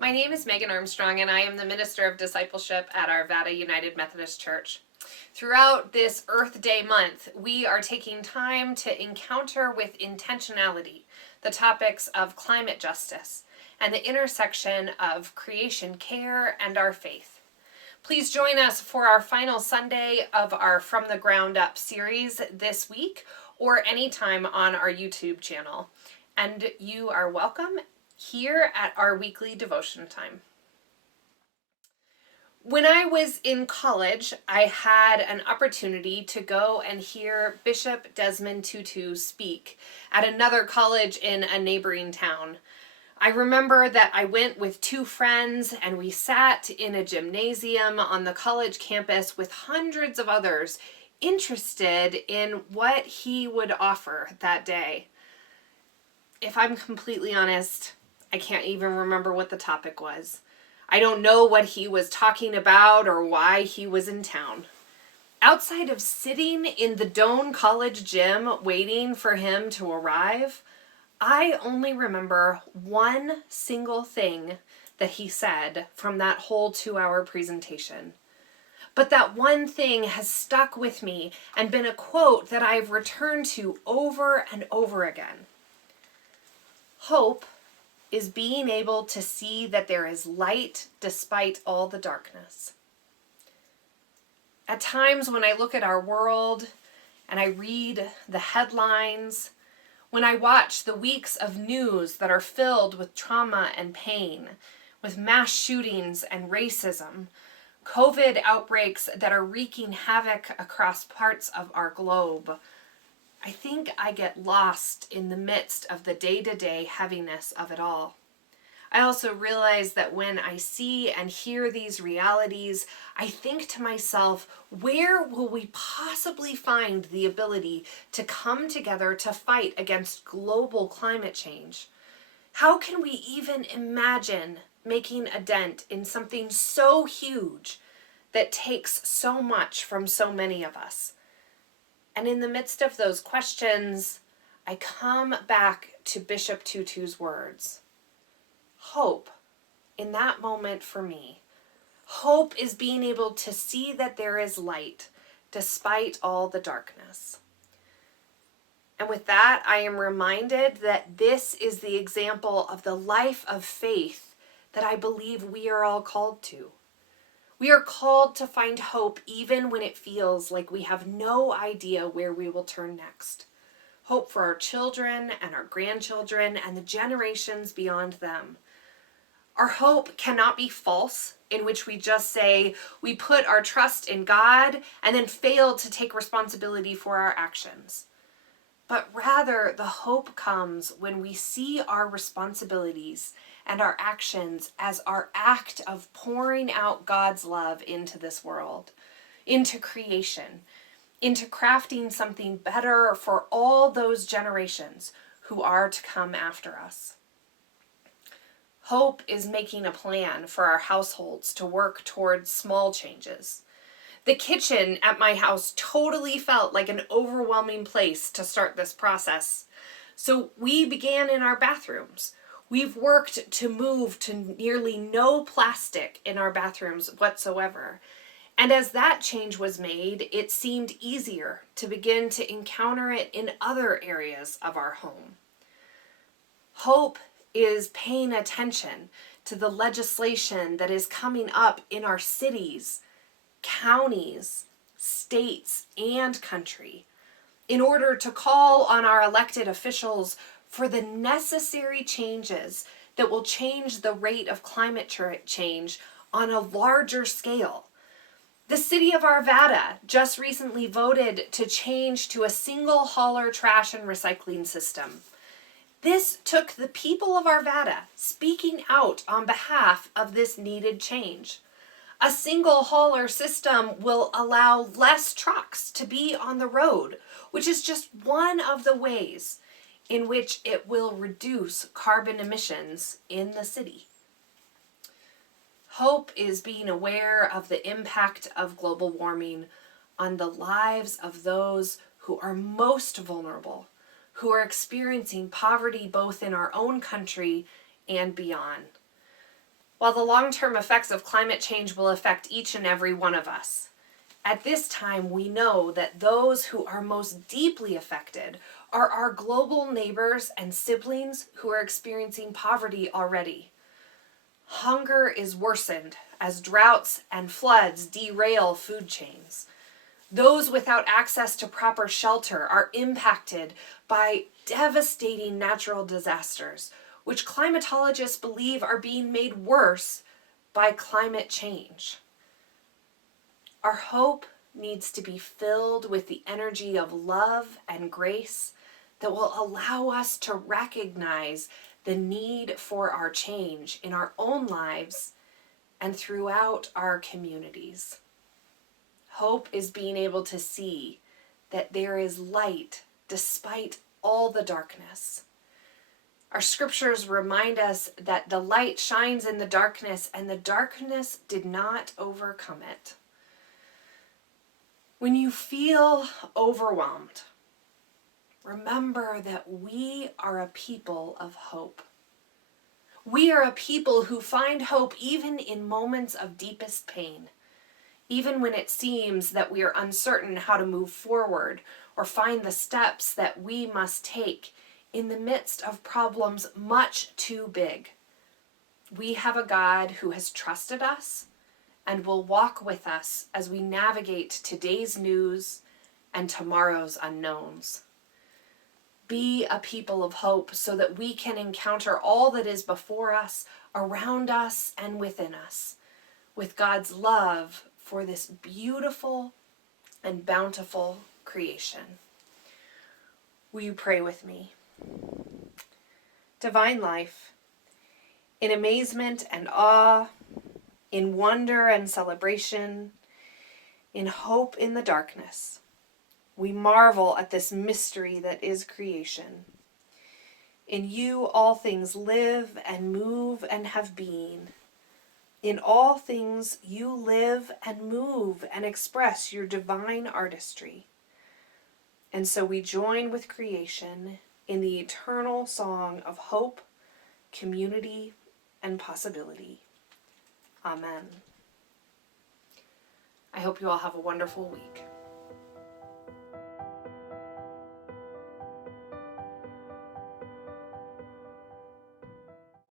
My name is Megan Armstrong, and I am the Minister of Discipleship at Arvada United Methodist Church. Throughout this Earth Day month, we are taking time to encounter with intentionality the topics of climate justice and the intersection of creation care and our faith. Please join us for our final Sunday of our From the Ground Up series this week or anytime on our YouTube channel. And you are welcome here at our weekly devotion time. When I was in college, I had an opportunity to go and hear Bishop Desmond Tutu speak at another college in a neighboring town. I remember that I went with two friends and we sat in a gymnasium on the college campus with hundreds of others interested in what he would offer that day. If I'm completely honest, I can't even remember what the topic was. I don't know what he was talking about or why he was in town. Outside of sitting in the Doane College gym waiting for him to arrive, I only remember one single thing that he said from that whole 2-hour presentation. But that one thing has stuck with me and been a quote that I've returned to over and over again. Hope is being able to see that there is light despite all the darkness. At times when I look at our world and I read the headlines, when I watch the weeks of news that are filled with trauma and pain, with mass shootings and racism, COVID outbreaks that are wreaking havoc across parts of our globe, I think I get lost in the midst of the day-to-day heaviness of it all. I also realize that when I see and hear these realities, I think to myself, where will we possibly find the ability to come together to fight against global climate change? How can we even imagine making a dent in something so huge that takes so much from so many of us? And in the midst of those questions, I come back to Bishop Tutu's words. Hope, in that moment for me, hope is being able to see that there is light despite all the darkness. And with that, I am reminded that this is the example of the life of faith that I believe we are all called to. We are called to find hope even when it feels like we have no idea where we will turn next. Hope for our children and our grandchildren and the generations beyond them. Our hope cannot be false, in which we just say we put our trust in God and then fail to take responsibility for our actions. But rather, the hope comes when we see our responsibilities and our actions as our act of pouring out God's love into this world, into creation, into crafting something better for all those generations who are to come after us. Hope is making a plan for our households to work towards small changes. The kitchen at my house totally felt like an overwhelming place to start this process. So we began in our bathrooms. We've worked to move to nearly no plastic in our bathrooms whatsoever. And as that change was made, it seemed easier to begin to encounter it in other areas of our home. Hope is paying attention to the legislation that is coming up in our cities, counties, states, and country in order to call on our elected officials for the necessary changes that will change the rate of climate change on a larger scale. The city of Arvada just recently voted to change to a single hauler trash and recycling system. This took the people of Arvada speaking out on behalf of this needed change. A single hauler system will allow less trucks to be on the road, which is just one of the ways in which it will reduce carbon emissions in the city. Hope is being aware of the impact of global warming on the lives of those who are most vulnerable, who are experiencing poverty both in our own country and beyond. While the long-term effects of climate change will affect each and every one of us, at this time we know that those who are most deeply affected are our global neighbors and siblings who are experiencing poverty already. Hunger is worsened as droughts and floods derail food chains. Those without access to proper shelter are impacted by devastating natural disasters, which climatologists believe are being made worse by climate change. Our hope needs to be filled with the energy of love and grace that will allow us to recognize the need for our change in our own lives and throughout our communities. Hope is being able to see that there is light despite all the darkness. Our scriptures remind us that the light shines in the darkness, and the darkness did not overcome it. When you feel overwhelmed, remember that we are a people of hope. We are a people who find hope even in moments of deepest pain, even when it seems that we are uncertain how to move forward or find the steps that we must take in the midst of problems much too big. We have a God who has trusted us and will walk with us as we navigate today's news and tomorrow's unknowns. Be a people of hope so that we can encounter all that is before us, around us, and within us, with God's love for this beautiful and bountiful creation. Will you pray with me? Divine life, in amazement and awe, in wonder and celebration, in hope in the darkness, we marvel at this mystery that is creation. In you all things live and move and have being. In all things you live and move and express your divine artistry. And so we join with creation in the eternal song of hope, community, and possibility. Amen. I hope you all have a wonderful week.